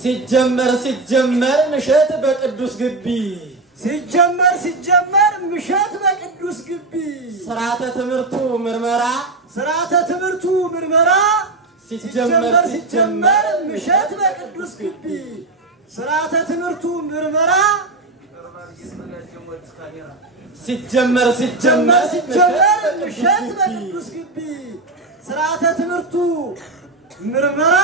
ሲጀመር ምሸት በቅዱስ ግቢ ሲጀመር ምሸት በቅዱስ ግቢ ስርዓተ ትምህርቱ ምርመራ ሲጀመር ምሸት በቅዱስ ግቢ ስርዓተ ትምህርቱ ምርመራ ሲጀመር ምሸት በቅዱስ ግቢ ስርዓተ ትምህርቱ ምርመራ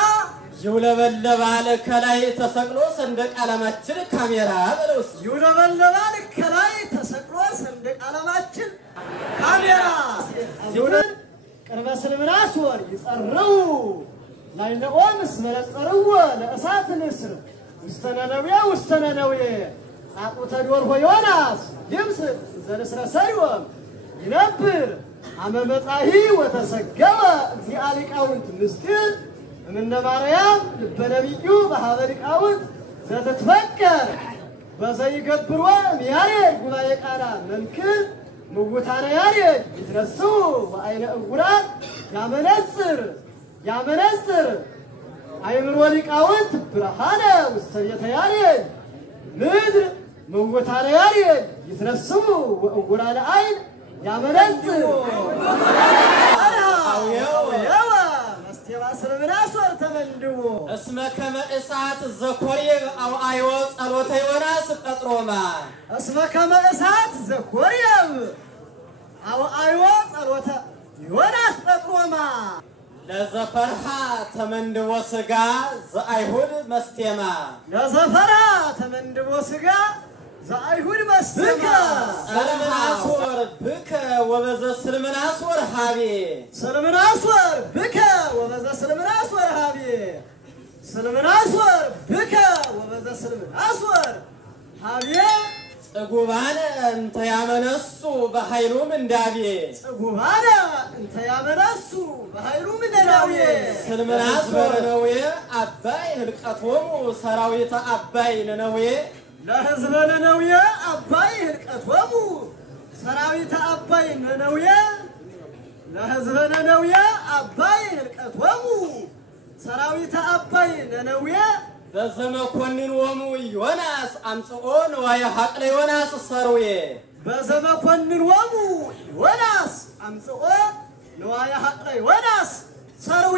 ይውለበለባል ከላይ ተሰቅሎ ሰንደቅ ዓላማችን ካሜራ በለውስ ይውለበለባል ከላይ ተሰቅሎ ሰንደቅ ዓላማችን ካሜራ ይውለል ቅርበ ስልምናስ ወር ይጸርው ላይነኦም ስመለጸርው ለእሳት ንስር ውስተነነውየ አቁተ ዶርሆ ዮናስ ድምስ ዘንስረ ሰይወም ይነብር አመመጻሂ ወተሰገወ እግዚአ ሊቃውንት ምስጢር እምነ ማርያም ልበነቢዩ በሀበ ሊቃውንት ዘተትፈከር በዘይገብሮ ያሬድ ጉባኤ ቃና መንክር ምውታነ ያሬድ ይትረስው በአይነ እጉራት ያመነጽር አይምሮ ሊቃውንት ብርሃነ ውስተ ቤተ ያሬድ ምድር ምውታነ ያሬድ ይትረስው ወእጉራነ አይን ያመነጽር ስልምናስወር ተመንድቦ እስመ ከመ እሳት ዘኮሬብ አውአዮ ጸሎተ ዮናስ ጴጥሮማ እስመ ከመ እሳት ዘኮሬብ አውአዮ ጸሎተ ዮናስ ጴጥሮማ ለዘፈርሃ ተመንድቦ ስጋ ዘአይሁድ መስቴማ ለዘፈርሃ ተመንድቦ ስጋ ዘአይሁድ መስቴማ ስልምናስወር ብከ ወበዘ ስልምናስወር ሀቤ ስልምናስወር ብከ ወበዘ ስልምናስወር ሀቤ ስልምናስወር ብከ ወበዘ ስልምናስወር ሀቤ ጽጉባነ እንተ ያመነሱ በኃይሉ ምንዳቤ ጽጉባነ እንተ ያመነሱ በኃይሉ ምንዳቤ ስልምናስወር ነዌ አባይ ህልቀቶሙ ሰራዊተ አባይ ነነዌ ለሕዝበ ነነዌ አባይ ህልቀቶሙ ሰራዊተ አባይ ነነዌ ለሕዝበ ነነዌ አባይ ህልቀቶሙ ሰራዊተ አባይ ነነዌ በዘመኮንኖሙ ዮናስ አምጽኦ ንዋየ ሐቅለ ዮናስ ሰርዌ በዘመኮንኖሙ ዮናስ አምጽኦ ንዋየ ሐቅለ ዮናስ ሰርዌ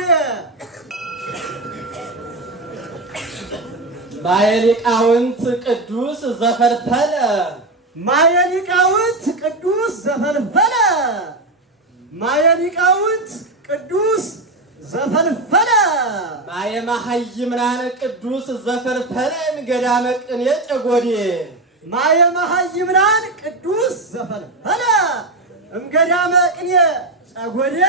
ማየሊቃውንት ቅዱስ ዘፈልፈለ ማየሊቃውንት ቅዱስ ዘፈልፈለ ማየሊቃውንት ቅዱስ ዘፈልፈለ ማየመሐይምናን ቅዱስ ዘፈልፈለ እምገዳመ ቅኔ ጨጎዴ ማየመሐይምናን ቅዱስ ዘፈልፈለ እምገዳመ ቅኔ ጨጎዴ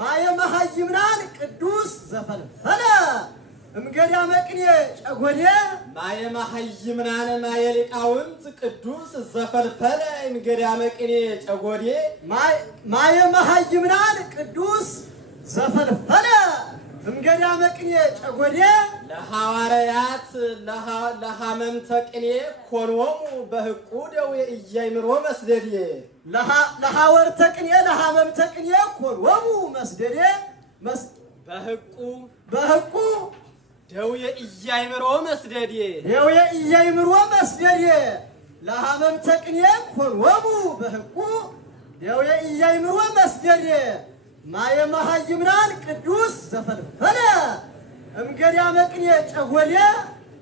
ማየመሐይምናን ቅዱስ ዘፈልፈለ እምገዳመ ቅኔ ጨጎዴ ማየመሐይምናን ማየሊቃውንት ቅዱስ ዘፈልፈለ እምገዳመ ቅኔ ጨጎዴ ማየመሐይምናን ቅዱስ ዘፈልፈለ እምገዳመ ቅኔ ጨጎዴ ለሐዋርያት ለሐመምተ ቅኔ ኮንዎሙ በሕቁ ደዌ ኢያእምሮ መስደዴ ለሐወርተ ቅኔ ለሐመምተ ቅኔ ኮንዎሙ መስደዴ በሕቁ ደዌ ኢያእምሮ መስደዴ ለሐመምተ ቅኔ ኮንዎሙ በሕቁ ደዌ ኢያእምሮ መስደዴ ማየመሐይምናን ቅዱስ ዘፈልፈለ እምገዳመ ቅኔ ጨጎዴ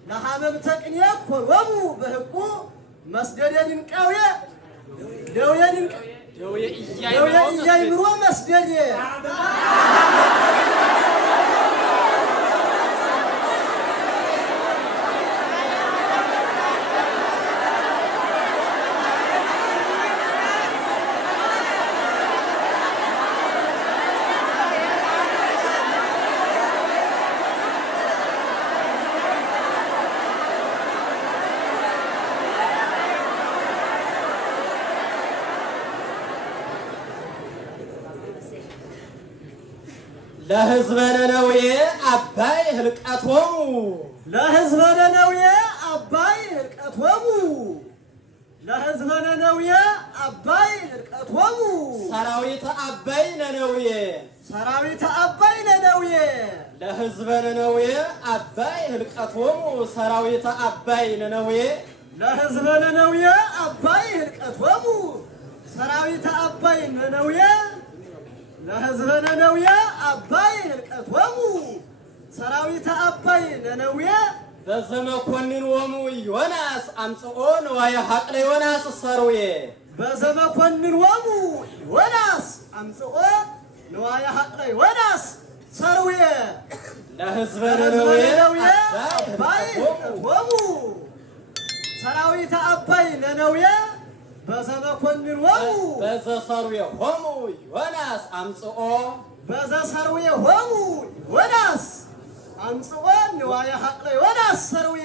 ለሐመምተ ቅኔ ኮንዎሙ በሕቁ መስደዴ ድንቃዌ ደዌ ኢያእምሮ መስደዴ ለሕዝበ ነነዌ አባይ ህልቀቶሙ ለሕዝበ ነነዌ አባይ ህልቀቶሙ ለሕዝበ ነነዌ አባይ ህልቀቶሙ ሰራዊተ አባይ ነነዌ ሰራዊት አባይ ነነውየ ለሕዝበ ነነዌ አባይ ህልቀቶሙ ሰራዊት አባይ ነነዌ ለሕዝበ ነነውየ አባይ ህልቀቶሙ ሰራዊት አባይ ነነውየ ለሕዝበ ነነውየ አባይ ህልቀቶሙ ሰራዊት አባይ ነነውየ በዘመኮንኖሙ ዮናስ አምጽኦ ንዋየ ሐቅለ ዮናስ ሰርዌ በዘመኮንኖሙ ዮናስ አምጽኦ ንዋየ ሐቅለ ዮናስ ሰርዌ ለሕዝበ ነነዌ አባይ ህልቀቶሙ ሰራዊት አባይ ነነውየ በዘመኮንኖሙ በዘሰርዌሆሙ ዮናስ አምጽኦ በዘሰርዌሆሙ ዮናስ አምጽኦ ንዋየ ሐቅለ ዮናስ ሰርዌ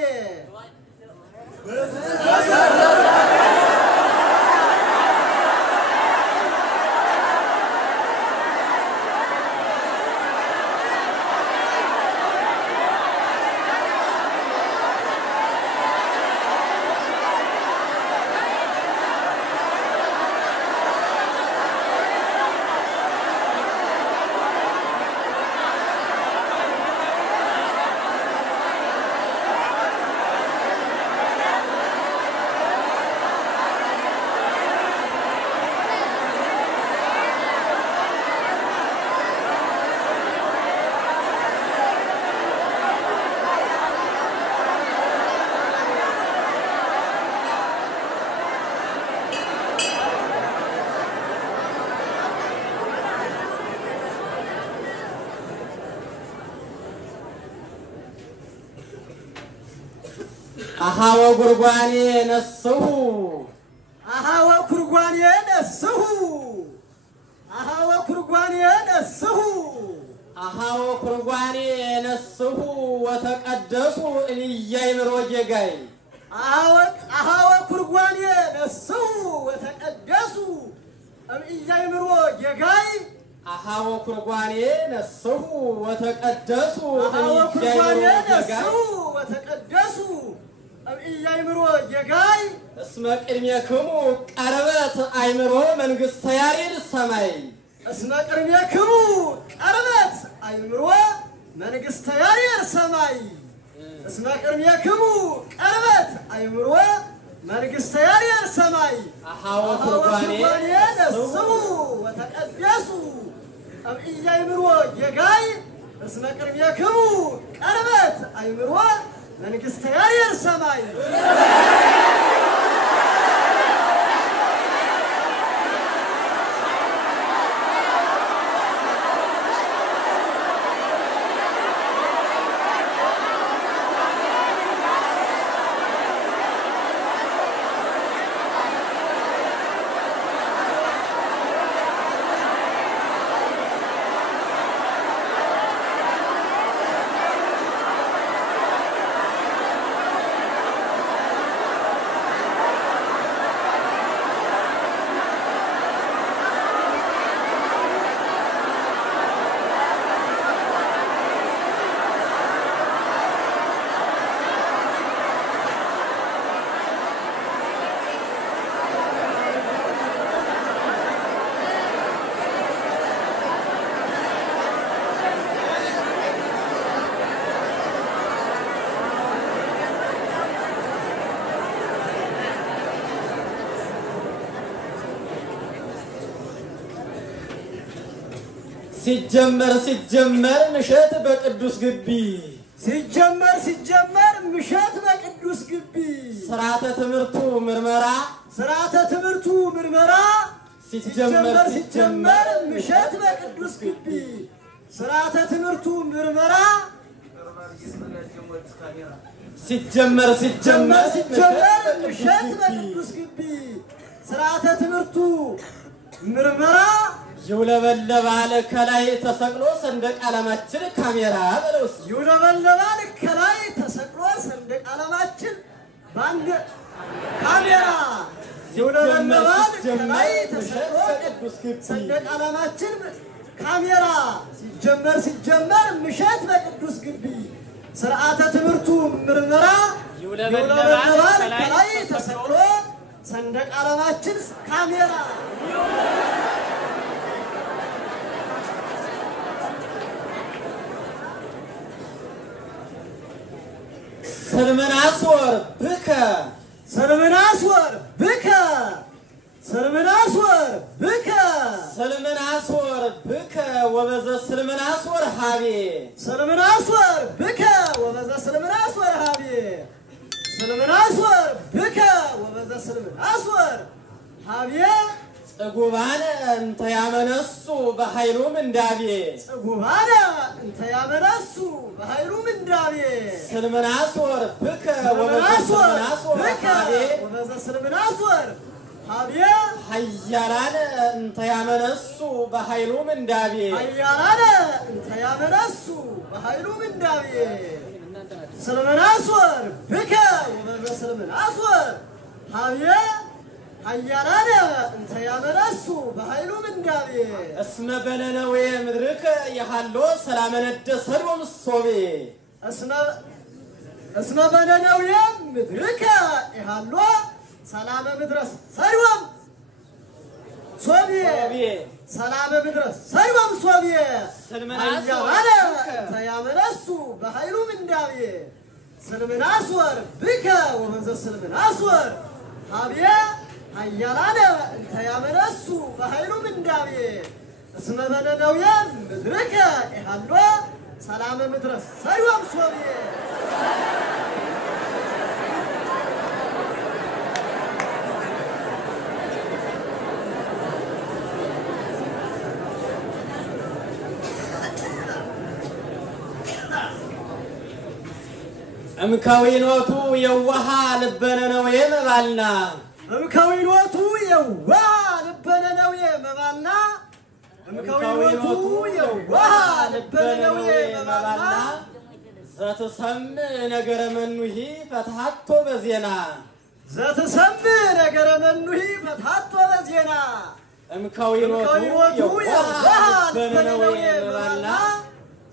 አሃወ ጉርጓኔ ነስሁ አሃወ ኩርጓኔ ነስሁ አሃወ ኩርጓኔ ነስሁ አሃወ ኩርጓኔ ነስሁ ወተቀደሱ እልያይምሮ ጌጋይ አሃወ ኩርጓኔ ነስሁ ወተቀደሱ እልያይምሮ ጌጋይ አሃወ ኩርጓኔ ነስሁ ወተቀደሱ አሃወ ኩርጓኔ እልያይምሮ ነስሁ ወተቀደሱ እልያይምሮ ጌጋይ እስመ ቅድሜክሙ ቀርበት አይምሮ መንግሥተ ያሬድ ሰማይ እስመ ቅድሜክሙ ቀርበት አይምሮ መንግሥተ ያሬድ ሰማይ እስመ ቅድሜክሙ ቀርበት አይምሮ መንግሥተ ያሬድ ሰማይ አሃወ ኩርጓኔ ነስሁ ወተቀደሱ እልያይምሮ ጌጋይ እስመ ቅድሜክሙ ቀርበት አይምሮ መንግሥተ ያሬድ ሰማይ ሲጀመር ምሸት በቅዱስ ግቢ ሲጀመር ምሸት በቅዱስ ግቢ ስርዓተ ትምህርቱ ምርመራ ሲጀመር ምሸት በቅዱስ ግቢ ስርዓተ ትምህርቱ ምርመራ ሲጀመር ምሸት በቅዱስ ግቢ ስርዓተ ትምህርቱ ምርመራ ይውለበለባል ከላይ ተሰቅሎ ሰንደቅ ዓላማችን ካሜራ በለውስ ይውለበለባል ከላይ ተሰቅሎ ሰንደቅ ዓላማችን ባንድ ካሜራ ይውለበለባል ከላይ ተሰቅሎ ሰንደቅ ዓላማችን ካሜራ ሲጀመር ምሸት በቅዱስ ግቢ ስርዓተ ትምህርቱ ምርመራ ይውለበለባል ከላይ ተሰቅሎ ሰንደቅ ዓላማችን ካሜራ سلمناسور بكا سلمناسور بكا سلمناسور بكا سلمناسور بكا وبذا سلمناسور حبي سلمناسور بكا وبذا سلمناسور حبي سلمناسور بكا وبذا سلمناسور حبي صغوبانا انت يا منسو بحيرو من دابي صغوبانا انت يا منسو بحيرو من دابي سلمناسور بكا سلمناسور بكا وبذا سلمناسور حبي حيالانا انت يا منسو بحيرو من دابي حيالانا انت يا منسو بحيرو من دابي سلمناسور بكا وبذا سلمناسور حبي حيالانا انت يا منسو بحيلو من دابي اسم بننوي مدرك يحلو سلامنا الدسر ومصوبي اسم بننوي مدرك يحلو سلام مدرس سروم صوبي سلام مدرس سروم صوبي حيالانا انت يا منسو بحيلو من دابي سلمناسور بكا وبذا سلمناسور حبي حيالانا انت يا منسو بحيلو من دابي اسم بننويا مدرك يحلو سلام مدرس سيوم صوبي امكاوينوتو يوها لبننوي مبالنا امكاوينوتو يوها لبننوي مبالنا امكاوينوتو يوها لبننوي مبالنا زاتسم نجر منوهي فتحتو بزينا زاتسم نجر منوهي فتحتو بزينا امكاوينوتو يوها لبننوي مبالنا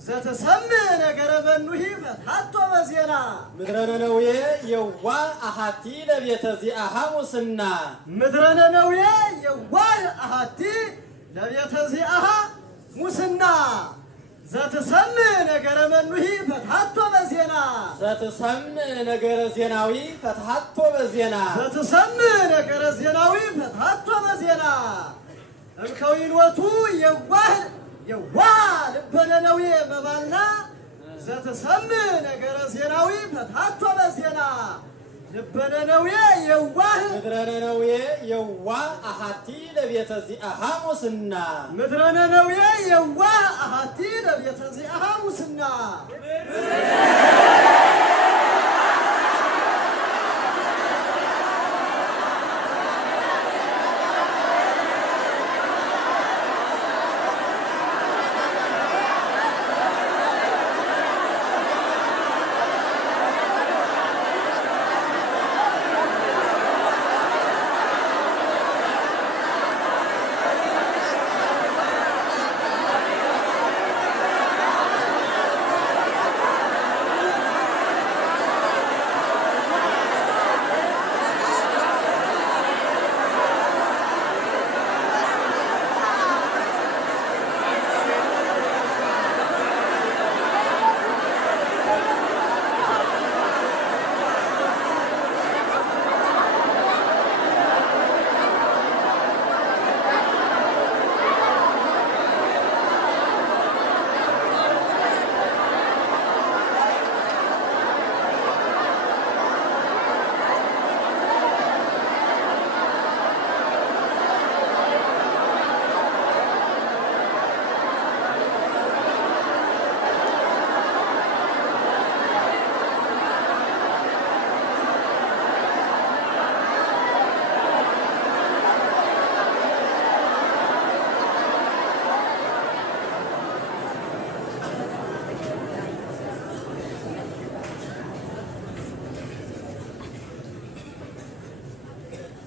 زاتسم نجر منوهي فتحتو بزينا مدرننوي يوا أحاتي لبيت زي أحاموسنا مدرننوي يوا أحاتي لبيت زي أحاموسنا زاتسم نجر منوهي فتحتو بزينا زاتسم نجر زيناوي فتحتو بزينا زاتسم نجر زيناوي فتحتو بزينا امكاوينوتو يوا لبننوي مبالنا زاتسم نجر زيناوي فتحتو بزينا لبننوي يواه مدرننوي يوا أحاتي لبيت زي أحاموسنا مدرننوي يواه أحاتي لبيت زي أحاموسنا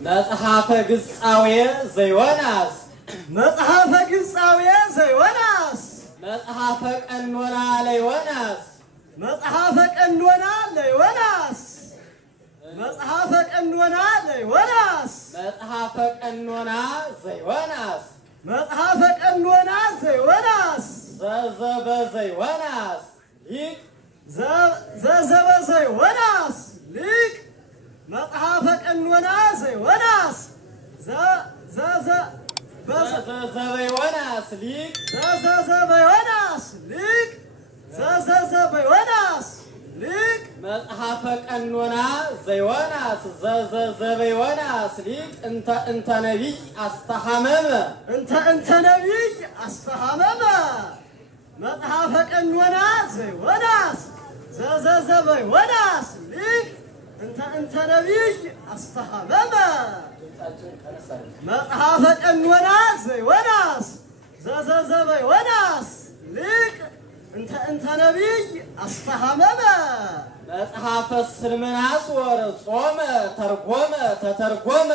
مصحف قصاوية زيوناس مصحف قصاوية زيوناس مصحف قنونا ليوناس مصحف قنونا ليوناس مصحف قنونا ليوناس مصحف قنونا زيوناس مصحف قنونا زيوناس ززب زيوناس ليك ززب زيوناس ዘይወናስ ሊቅ መጽሐፈ ቀኖና ዘይወናስ ዘበዮናስ ሊቅ ዘበዮናስ ሊቅ ዘበዮናስ ሊቅ መጽሐፈ ቀኖና ዘይወናስ ዘበዮናስ ሊቅ እንተ ነቢይ አስተሐመመ እንተ ነቢይ አስተሐመመ መጽሐፈ ቀኖና ዘይወናስ ዘበዮናስ ሊቅ እንተ ነቢይ አስተሐመመ መጽሐፈ ቀኖና ዘይወናስ ዘበዮናስ ሊቅ እንተ ነቢይ አስተሐመመ መጽሐፈ ስልምናሶር ጾመ ተርጎመ ተተርጎመ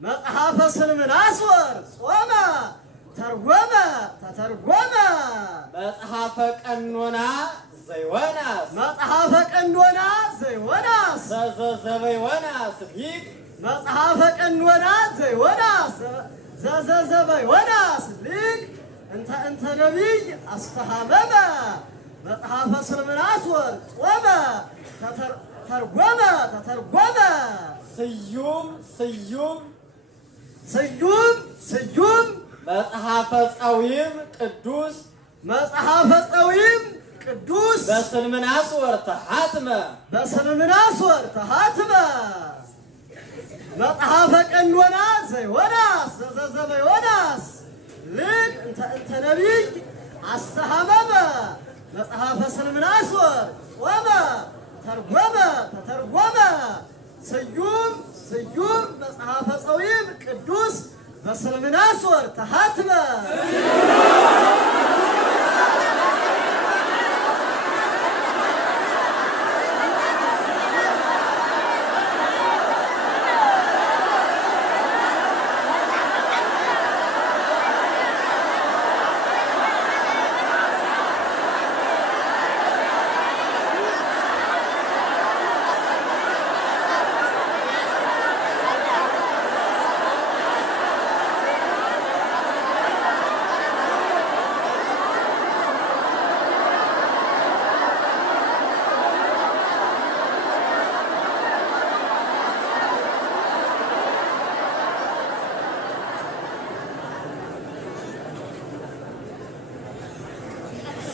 መጽሐፈ ስልምናሶር ጾመ ተርጎመ ተተርጎመ መጽሐፈ ቀኖና ዘይወናስ መጽሐፈ ቀኖና ዘይወናስ ዘበዮናስ ሊቅ መጽሐፈ ቀኖና ዘይወናስ ዘበዮናስ ሊቅ እንተ ነቢይ አስተሐመመ መጽሐፈ ስልምናሶር ጾመ ተተርጎመ ተተርጎመ ስዩም መጽሐፈ ጸዊም ቅዱስ መጽሐፈ ጸዊም ቅዱስ በስልምናሶር ተሐትመ መጽሐፈ ቀኖና ዘይወናስ ዘበዮናስ ሊቅ እንተ ነቢይ አስተሐመመ መጽሐፈ ስልምናሶር ጾመ ተርጎመ ተተርጎመ ስዩም መጽሐፈ ጸዊም ቅዱስ በስልምናሶር ተሐትመ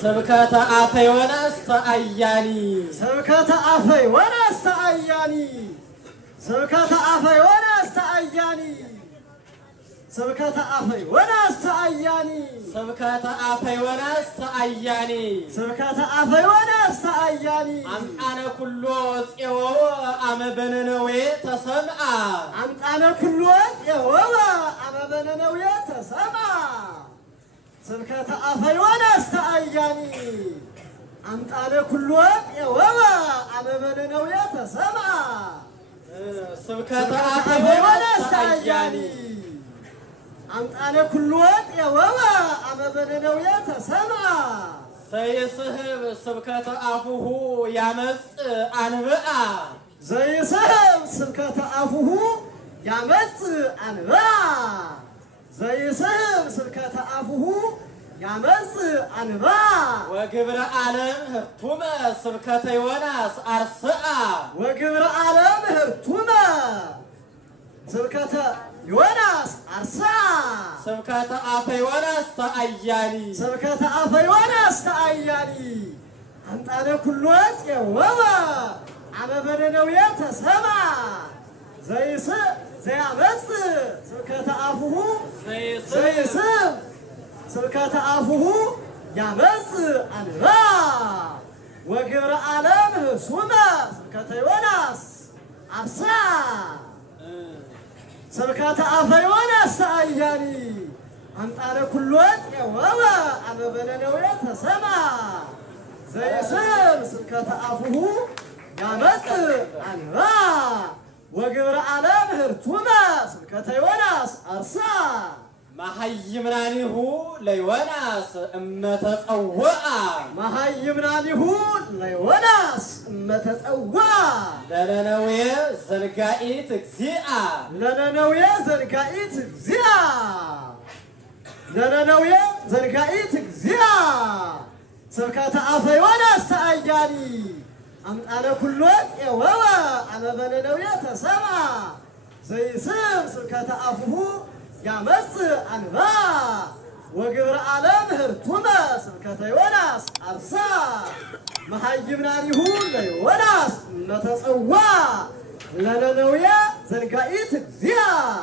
ስብከተ አፈ ዮናስ ተአያኒ ስብከተ አፈ ዮናስ ተአያኒ ስብከተ አፈ ዮናስ ተአያኒ ስብከተ አፈ ዮናስ ተአያኒ ስብከተ አፈ ዮናስ ተአያኒ ስብከተ አፈ ዮናስ ተአያኒ አምጣነ ኩሎ ጽዮወ አመ በነነዌ ተሰምዐ አምጣነ ኩሎ ጽዮወ አመ በነነዌ ተሰምዐ ስብከተ አፈ ዮናስ ተአያኒ አምጣነ ኩሎ ጽዮወ አመ በነነዌ ተሰምዐ ስብከተ አፈ ዮናስ ተአያኒ አምጣነ ኩሎ ጽዮወ አመ በነነዌ ተሰምዐ ዘይስሕብ ስብከተ አፉሁ ያመጽእ አንብአ ዘይስሕብ ስብከተ አፉሁ ያመጽእ አንብአ ዘይስሕብ ስብከተ አፉሁ ያመጽእ አንብአ ወግብረ ዓለም ህርቱመ ስብከተ ዮናስ አርስአ ወግብረ ዓለም ህርቱመ ስብከተ ዮናስ አርስአ ስብከተ አፈ ዮናስ ተአያኒ ስብከተ አፈ ዮናስ ተአያኒ አምጣነ ኩሎ ጽዮወ አመ በነነዌ ተሰምዐ ዘያመጽእ ስብከተ አፉሁ ዘይስሕብ ስብከተ አፉሁ ያመጽእ አንብአ ወግብረ ዓለም ህሱመ ስብከተ ዮናስ አርስአ ስብከተ አፈ ዮናስ ተአያኒ አምጣነ ኩሎ ጽዮወ አመ በነነዌ ተሰምዐ ዘይስሕብ ስብከተ አፉሁ ያመጽእ አንብአ ወግብረ ዓለም ህርቱመ ስብከተ ዮናስ አርስአ መሃይምናኒሁ ለዮናስ እመተጸውዐ መሃይምናኒሁ ለዮናስ እመተጸውዐ ለነነዌ ዘንጋኢት እግዚአ ለነነዌ ዘንጋኢት እግዚአ ለነነዌ ዘንጋኢት እግዚአ ስብከተ አፈ ዮናስ ተአያኒ أمطار كلوت يووا على بلدوية تسمع زي سلكة أفوه يامس أنبا وقبر عالم هرتوما سلكة يوناس أرسا محايبنا ليهون ليوناس نتصوى لننوية زنقائيت زيا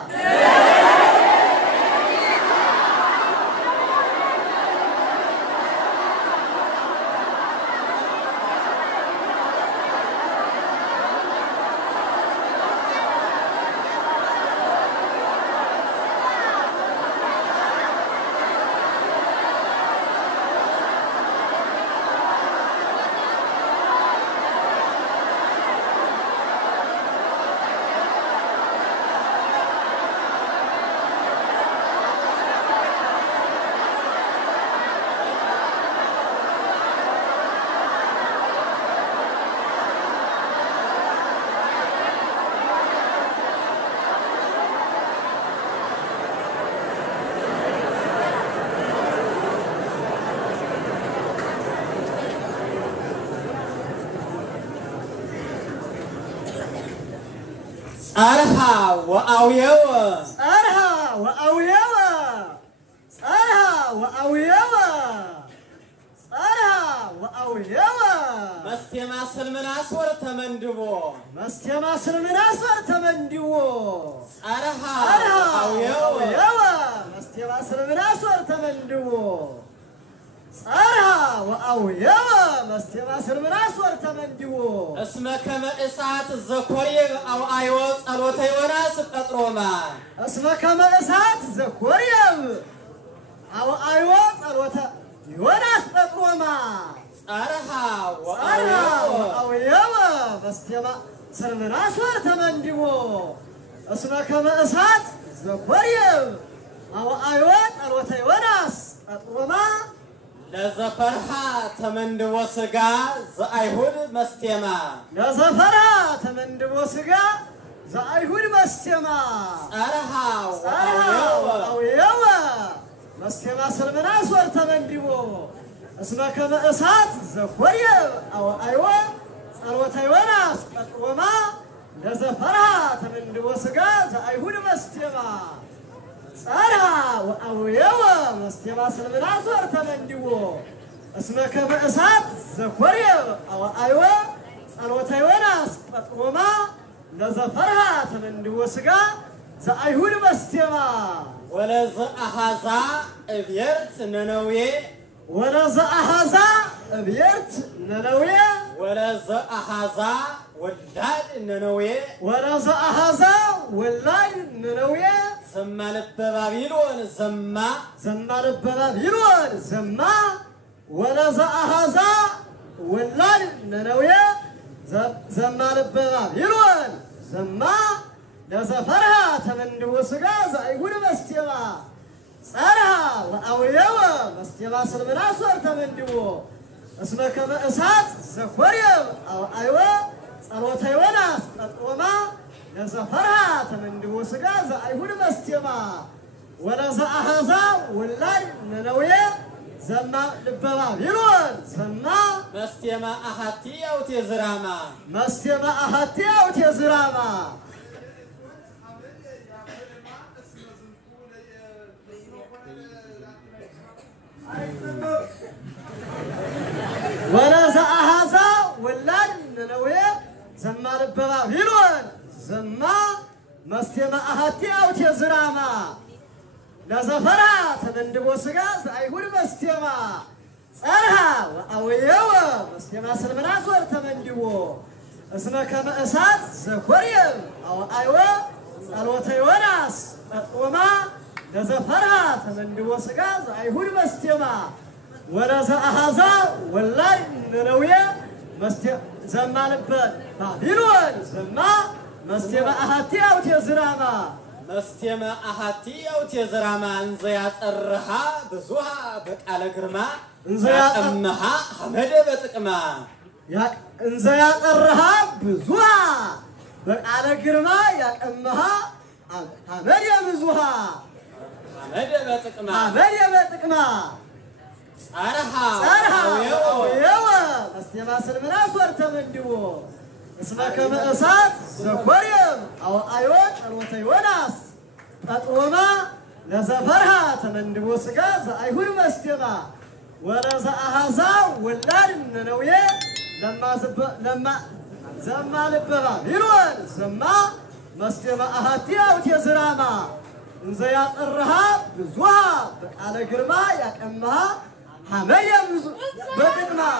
أرها وأويوا أرها وأويوا أرها وأويوا أرها وأويوا مستمع سلمنا سور تمندبو مستمع سلمنا سور تمندبو أرها وأويوا مستمع سلمنا سور تمندبو أرها وأويوا مستمع سلمنا سور تمندبو اسمك ما إسعات الزكوري أو أيوز ألوتي وناس بأطروما اسمك ما إسعات الزكوري أو أيوز ألوتي وناس بأطروما أرها وأويوا مستمع سلمنا سور تمندبو اسمك ما إسعات الزكوري أو أيوز ألوتي وناس بأطروما لزفرها تمندبو سقا زأيهود مستمع لزفرها تمندبو سقا زأيهود مستمع أرها وأويوا مستمع سلمنا سور تمندبو اسمك ما إسعات الزكوري أو أيوة ألوتي وناس بأطروما لزفرها تمندبو سقا زأيهود مستمع أرها وأويوا مستمع سلمنا سور تمندبو اسمك بأسات زكوري أو أيوة ألوتي وناس بأطروما لزفرها تمندبو سقا زأيهود مستمع ولزأحزا إبيرت ننوي ولزأحزا إبيرت ننوي ولزأحزا ولاد ننوي ولزأحزا ولاد ننوي زما لبابيلون زما لبابيلون زما ولزأحزا ولاد ننوي زما لبابيلون زما لزفرها تمندبو سقا زأيهود مستمع أرها وأويوا مستمع سلمنا سور تمندبو اسمك بأسات زكوري أو أيوة ألوتي وناس بأطروما لزفرها تمندبو سقا زأيهود مستمع ولزأحزا ولاد ننوي زما لبابيلون زما مستمع أحتي أو تزراما مستمع أحتي أو تزراما ولزأحزا ولاد ننوي زما لبابيلون زما مستمع أحتي أو تزراما لزفرها تمندبو سقا زأيهود مستمع أرها وأويوا مستمع سلمنا سور تمندبو اسمك بأسات زكوري أو أيوة ألوتي وناس بأطروما لزفرها تمندبو سقا زأيهود مستمع ولزأحزا ولاد ننوي زما لبابيلون زما مستمع أحتي أو تزراما مستمع أحتي أو تزراما انزيات الرها بزوها بقال قرما انزيات أمها حمد بتقما انزيات الرها بزوها بقال قرما يا أمها حمد بزوها حمد بتقما صرحا ويوا استيما سلمنا صورتم انديو اسمك مأسات زكوريم او ايوت الوتي وناس تطوما لزفرها تمندبو سقا زايهود مستيما ولا زاهازا ولاد ننويه لما زما لببا يلون زما مستيما اهاتي او تزراما انزيا قرها بزوها على غرما يقمها حمية بقدما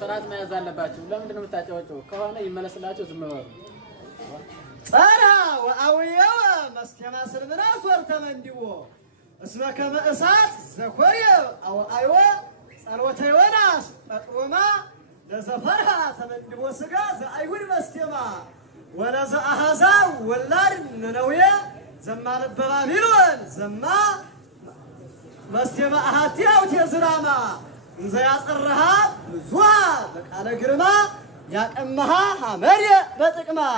سرات ما يزال لباتو لم دنا متاچوچو كهونه يملسلاچو زمبرو صرا واويوا مسكنا سلمنا صورتم انديو اسمك مأسات زكوريم او ايوا صلوتي وناس تطوما لزفرها تمندبو سقا زايهود مستيما ولا زاهازا ولاد ننويه زما لببا ميلون زما مستيما اهاتي او تزراما انزيا صرها بزوا بقال غرما يقمها حمريه بطقما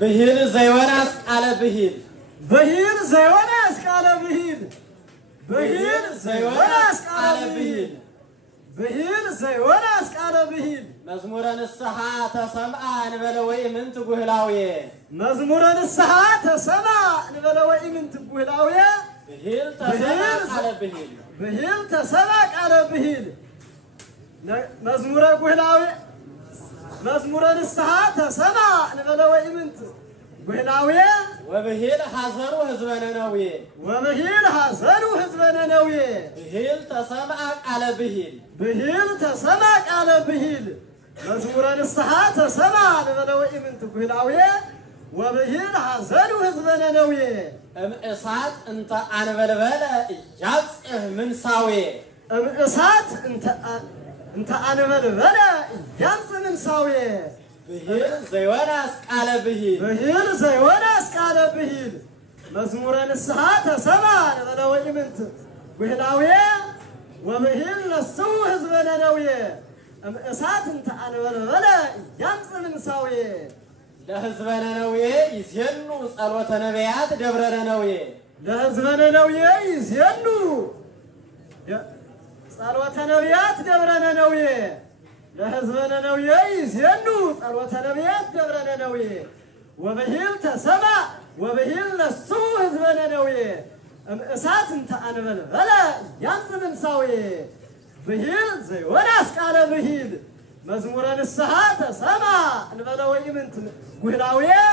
بهيل زيوناس على بهيل بهيل زيوناس على بهيل بهيل زيوناس على بهيل بهيل زيوناس على بهيل مزمور الصحة تسمع نبلوي من تقولاوية مزمور الصحة تسمع نبلوي من تقولاوية بهيل تسمع على بهيل بهيل تسمع على بهيل مزمور قهلاوية مزمور الصحة تسمع نبلوي من تقولاوية وبهيل حزروا حزبنا نوية وبهيل حزروا حزبنا نوية بهيل تسمع على بهيل بهيل تسمع على بهيل مزمور الصحة تسمع نبلوي من تقولاوية وبهيل حزروا حزبنا نوية إسات انت عن بلبلة يبصح من ساوية إسات انت عن بلبلة يبصح من ساوية بهيل زيوناس على بهيل بهيل زيوناس على بهيل مزمور الصحة تسمع نبلوي من تقولاوية وبهيل نسو حزبنا نوية إسات انت عن بلبلة يبصح من ساوية لحزبنا نوية يزينوا صلوة نبيات دبرنا نوية لحزبنا نوية يزينوا صلوة نبيات دبرنا نوية لحزبنا نوية يزينوا صلوة نبيات دبرنا نوية وبهيل تسمع وبهيل نسو حزبنا نوية إسات انت عن بلبلة يبصح من ساوية بهيل زيوناس على بهيل مزمور الصحة تسمع نبلوي من قهلاوية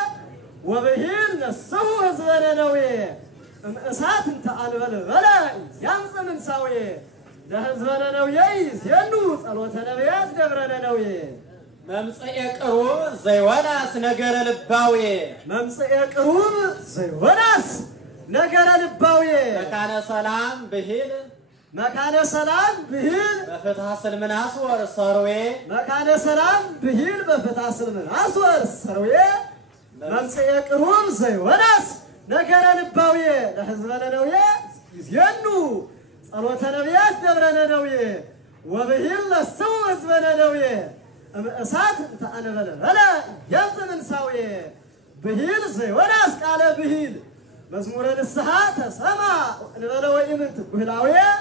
وبهيل نسو حزبنا نوية إسات انت عن بلبلة يبصح من ساوية لحزبنا نوية يزينوا صلوة نبيات دبرنا نوية ممصئ قروب زيوناس نجر لباوية ممصئ قروب زيوناس نجر لباوية مكان سلام بهيل مكان سلام بهيل بفتح سلمناس ورساروي مكان سلام بهيل بفتح سلمناس ورساروي ممصئ قروب زيوناس نجر لباوية لحزبنا نوية يزينوا صلوة نبيات دبرنا نوية وبهيل نسو حزبنا نوية إسات انت أنا بلا يبصح من ساوية بهيل زيوناس قال بهيل مزمور الصحة تسمع نبلوي من تقولاوية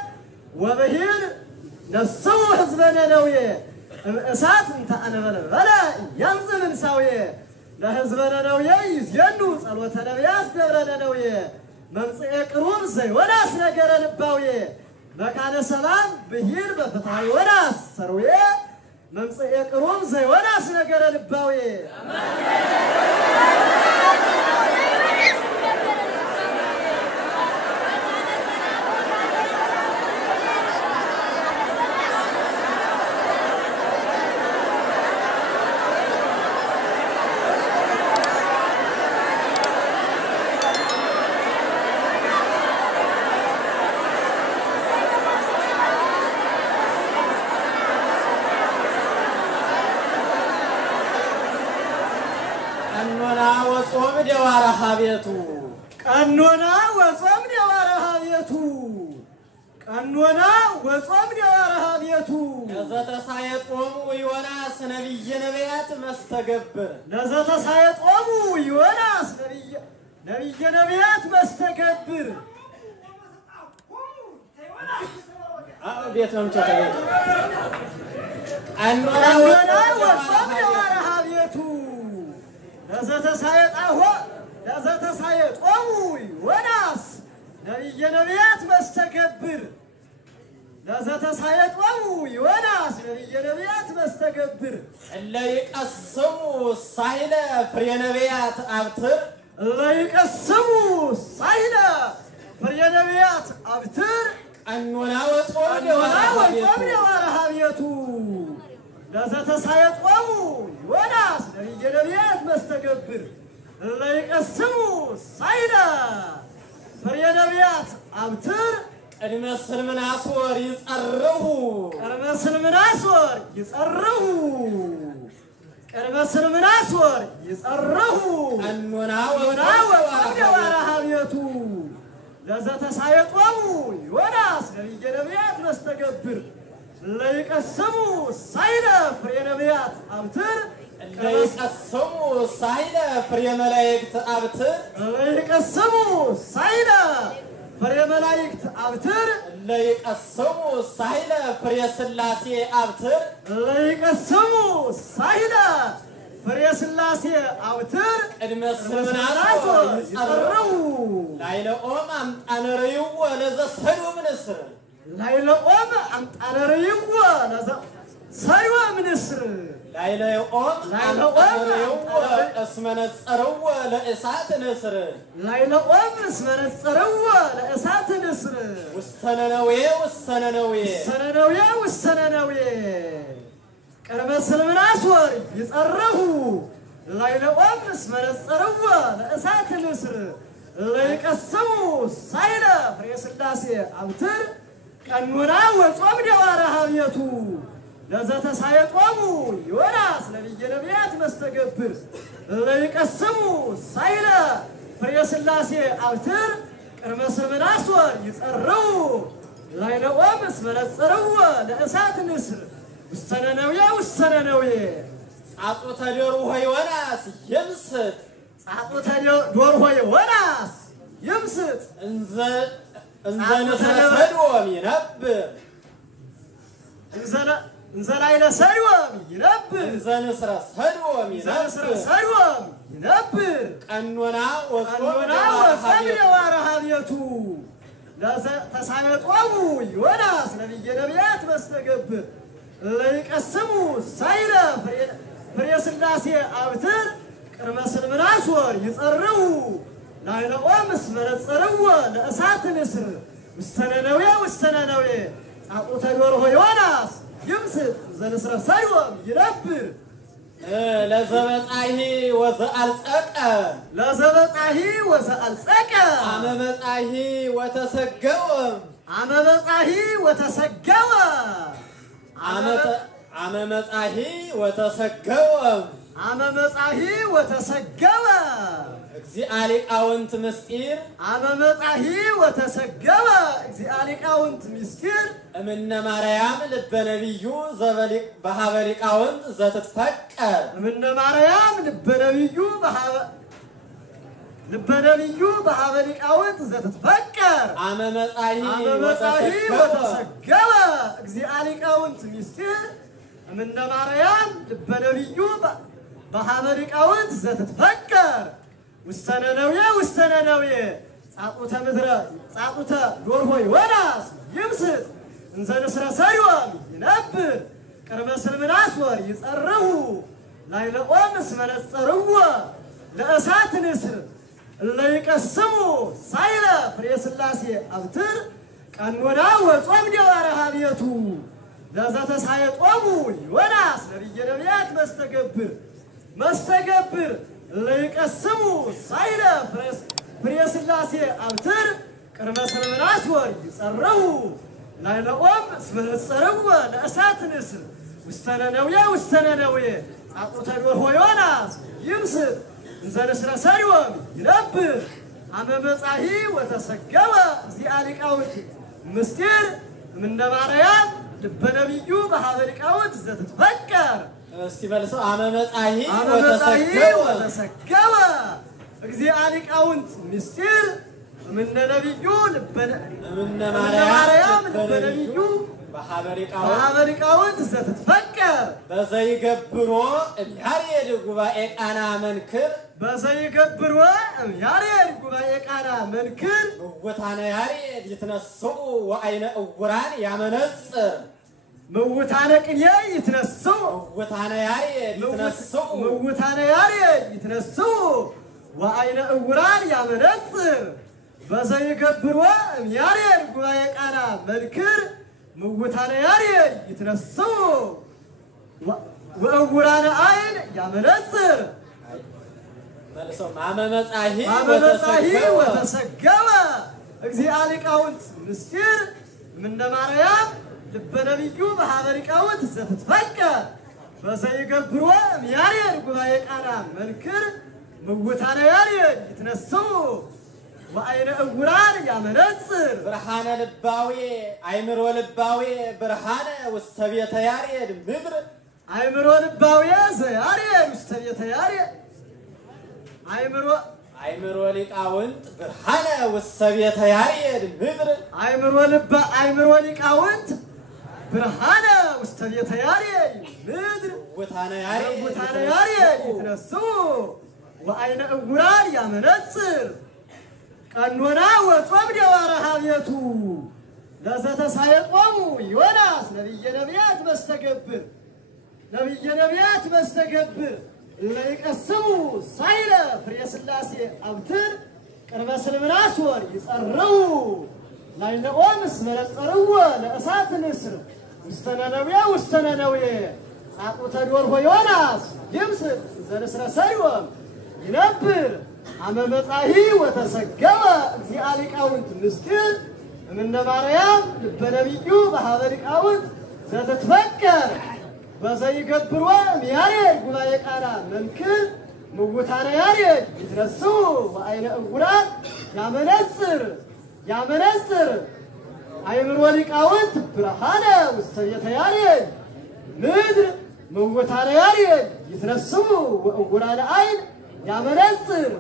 وبهيل نسو حزبنا نوية إسات انت أنا بلا يبصح من ساوية لحزبنا نوية يزينوا صلوة نبيات دبرنا نوية ممصئ قروب زيوناس نجر لباوية مكان سلام بهيل بفتح وناس سروية ممصئ قروب زيوناس نجر لباوية ወጾም ደዋራ ሀቤቱ ቀኖና ወጾም ደዋራ ሀቤቱ ቀኖና ወጾም ደዋራ ሀቤቱ ለዘተሳየጦሙ ዮናስ ነቢየ ነቢያት መስተገብር ለዘተሳየጦሙ ዮናስ ነቢየ ነቢያት መስተገብር ቤት መምቻ ተገኘ ቀኖና ወጾም ደዋራ ሀቤቱ ለዘተሳየጦሙ ዮናስ ነቢየ ነቢያት መስተገብር ለዘተሳየጦሙ ዮናስ ነቢየ ነቢያት መስተገብር እለ ይቀስሙ ሳይለ ፍሬ ነቢያት አብትር እለ ይቀስሙ ሳይለ ፍሬ ነቢያት አብትር ቀኖና ወጾም ደዋራ ሀቤቱ ለዘተሳየጦሙ ዮናስ ነቢየ ነቢያት መስተገብር እለ ይቀስሙ ሳይለ ፍሬ ነቢያት አብትር ቅድመ ስልምናሶር ይጸርሁ ቅድመ ስልምናሶር ይጸርሁ ቅድመ ስልምናሶር ይጸርሁ ቀኖና ወጾም ደዋራ ሀቤቱ ለዘተሳየጦሙ ዮናስ ነቢየ ነቢያት መስተገብር እለ ይቀስሙ ሳይለ ፍሬ ነቢያት አብትር እለ ይቀስሙ ሳይለ ፍሬ መላእክት አብትር እለ ይቀስሙ ሳይለ ፍሬ መላእክት አብትር እለ ይቀስሙ ሳይለ ፍሬ ሥላሴ አብትር እለ ይቀስሙ ሳይለ ፍሬ ሥላሴ አብትር ቅድመ ስልምናሶር ይጸርሁ ላይለ ኦም አምጣነ ርይዎ ለዘሰዶም ንስር ላይለ ኦም አምጣነ ርይዎ ለዘሰዶም ንስር ላይለ ኦም አምጣነ ርይዎ እስመ ነጸርዎ ለእሳት ንስር ላይለ ኦም እስመ ነጸርዎ ለእሳት ንስር ውስተ ነነዌ ውስተ ነነዌ ውስተ ነነዌ ውስተ ነነዌ ቅድመ ስልምናሶር ይጸርሁ ላይለ ኦም እስመ ነጸርዎ ለእሳት ንስር እለ ይቀስሙ ሳይለ ፍሬ ሥላሴ አብትር ቀኖና ወጾም ደዋራ ሀቤቱ ለዘተሳየጦሙ ዮናስ ነቢየ ነቢያት መስተገብር እለ ይቀስሙ ሳይለ ፍሬ ሥላሴ አብትር ቅድመ ስልምናሶር ይጸርሁ ላይለ ኦም እስመ ነጸርዎ ለእሳት ንስር ውስተ ነነዌ ውስተ ነነዌ ጻጹተ ደርሆ ዮናስ ይምስት ጻጹተ ደርሆ ዮናስ ይምስት እንዘ ንስረ ሰዶም ይነብር እንዘ ላይለ ሰዶም ይነብር እንዘ ንስረ ሰዶም ይነብር ቀኖና ወጾም ደዋራ ሀቤቱ ለዘተሳየጦሙ ዮናስ ነቢየ ነቢያት መስተገብር እለ ይቀስሙ ሳይለ ፍሬ ሥላሴ አብትር ቅድመ ስልምናሶር ይጸርሁ ላይለ ኦም እስመ ነጸርዎ ለእሳት ንስር ውስተ ነነዌ ውስተ ነነዌ ጻጹተ ደርሆ ዮናስ ይምስት ዘንስረ ሰዶም ይነብር ለዘበጻሂ ወዘአልጸቀ ለዘበጻሂ ወዘአልጸቀ አመ በጻሂ ወተሰገወ አመ በጻሂ ወተሰገወ አመ መጻሂ ወተሰገወ አመ መጻሂ ወተሰገወ እግዚአ ሊቃውንት ምስጢር አመ መጻሂ ወተሰገወ እግዚአ ሊቃውንት ምስጢር እምነ ማርያም ልበ ነቢዩ በሀበ ሊቃውንት ዘትትፈቀር እምነ ማርያም ልበ ነቢዩ በሀበ ሊቃውንት ዘትትፈቀር አመ መጻሂ ወተሰገወ እግዚአ ሊቃውንት ምስጢር እምነ ማርያም ልበ ነቢዩ በሀበ ሊቃውንት ዘትትፈቀር ውስተ ነነዌ ውስተ ነነዌ ጻጹተ ደርሆ ዮናስ ይምስት እንዘ ንስረ ሰዶም ይነብር ቅድመ ስልምናሶር ይጸርሁ ላይለ ኦም እስመ ነጸርዎ ለእሳት ንስር እለ ይቀስሙ ሳይለ ፍሬ ሥላሴ አብትር ቀኖና ወጾም ደዋራ ሀቤቱ ለዘተሳየጦሙ ዮናስ ነቢየ ነቢያት መስተገብር እለ ይቀስሙ ሳይለ ፍሬ ሥላሴ አብትር ቅድመ ስልምናሶር ይጸርሁ ላይለ ኦም እስመ ነጸርዎ ለእሳት ንስር ውስተ ነነዌ ጻጹተ ደርሆ ዮናስ ይምስት እንዘንስረ ሰሪወም ይነብር አመመጻሂ ወተሰገወ ዚአሊቃውት ምስጢር እምነ ማርያም ልበነብዩ በሐበሪቃውት ዘትትፈቀር እስቲ መልሰው አመመጻሂ ወተሰገወ ዚአሊቃውት ምስጢር እምነ ነብዩ እምነ ማርያም ልበነብዩ በሐበሪቃውት ዘትትፈቀር በዘይገብሮ ያሬድ ጉባኤ ቃና መንክር በዘይገብሮ ያሬድ ጉባኤ ቃና መንክር ወታነ ያሬድ ይትነስኡ ወአይነ እውራን ያመነጽር ምውታነ ቅኔ ይትነስኡ ወታነ ያሬድ ይትነስኡ ምውታነ ያሬድ ይትነስኡ ወአይነ እውራን ያመነጽር በዘይገብሮ ያሬድ ጉባኤ ቃና መንክር ምውታነ ያሬድ ይትነስኡ ወእውራነ አይን ያመነጽር መልሰው አመመጻሂ ወተሰገወ እግዚአሊቃውት ምስጢር እምነ ማርያም ልበነብዩ በሐበሪቃውት ዘትትፈቀር በዘይገብሮ ያሬድ ጉባኤ ቃና መንክር ምውታነ ያሬድ ይትነስኡ ወአይነ እውራን ያመነጽር ብርሃነ ልባዊ አይምሮ ልባዊ ብርሃነ ውስተ ቤተ ያሬድ ምድር አይምሮ ልባዊ ዘያሬድ ውስተ ቤተ ያሬድ አይምሮ ሊቃውንት ብርሃነ ውስተ ቤተ ያሬድ ምድር አይምሮ ሊቃውንት ብርሃነ ውስተ ቤተ ያሬድ ምድር ወታነ ያሬድ ይትነስኡ ወአይነ እውራን ያመነጽር ቀኖና ወጾም ደዋረ ሀቤቱ ለዘተሳየጦሙ ዮናስ ነብየ ነቢያት በስተገብር ለይቀስሙ ሳይለ ፍሬ ሥላሴ አብትን ቅርበ ስልምናስ ወር ይጸርው ላይነኦም ስመለጸርው ለእሳት ንስር ውስተ ነነዌ ጻቁተ ዶርሆ ዮናስ ይምስል ዘንስረ ሰሪወም ይነብር አመመጻሂ ወተሰገወ እግዚአሊቃውት ምስጢር እምነ ማርያም ልበነብዩ በሐበሪቃውት ዘትትፈቀር በዘይገብሮ ያሬድ ጉባኤ ቃና መንክር ምውታነ ያሬድ ይትነስኡ ወአይነ እውራን ያመነጽር አይምሮ ሊቃውንት ብርሃነ ውስተ ቤተ ያሬድ ምድር ምውታነ ያሬድ ይትነስኡ ወእውራነ አይን ያመነጽር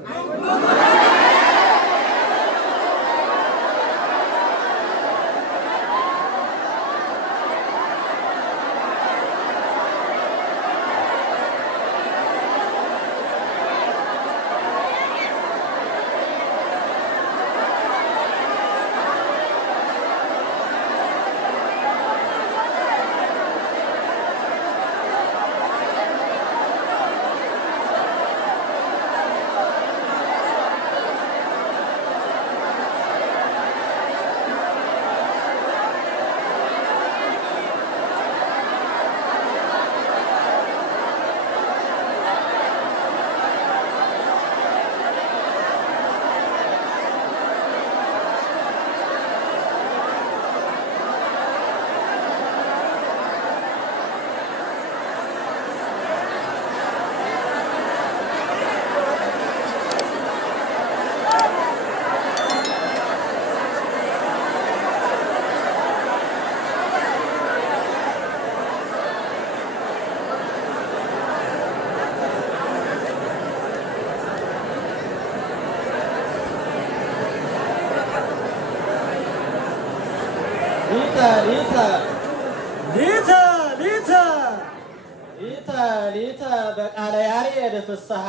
ሊተ በቃለ ያሬድ ፍስሐ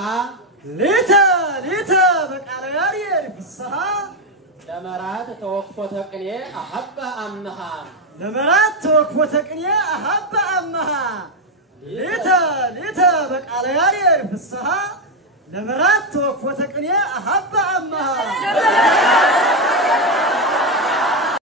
ሊተ በቃለ ያሬድ ፍስሐ ለመራት ተወክፎተ ቅኔ አሐበ አምሃ ሊተ በቃለ ያሬድ ፍስሐ ለመራት ተወክፎተ ቅኔ አሐበ አምሃ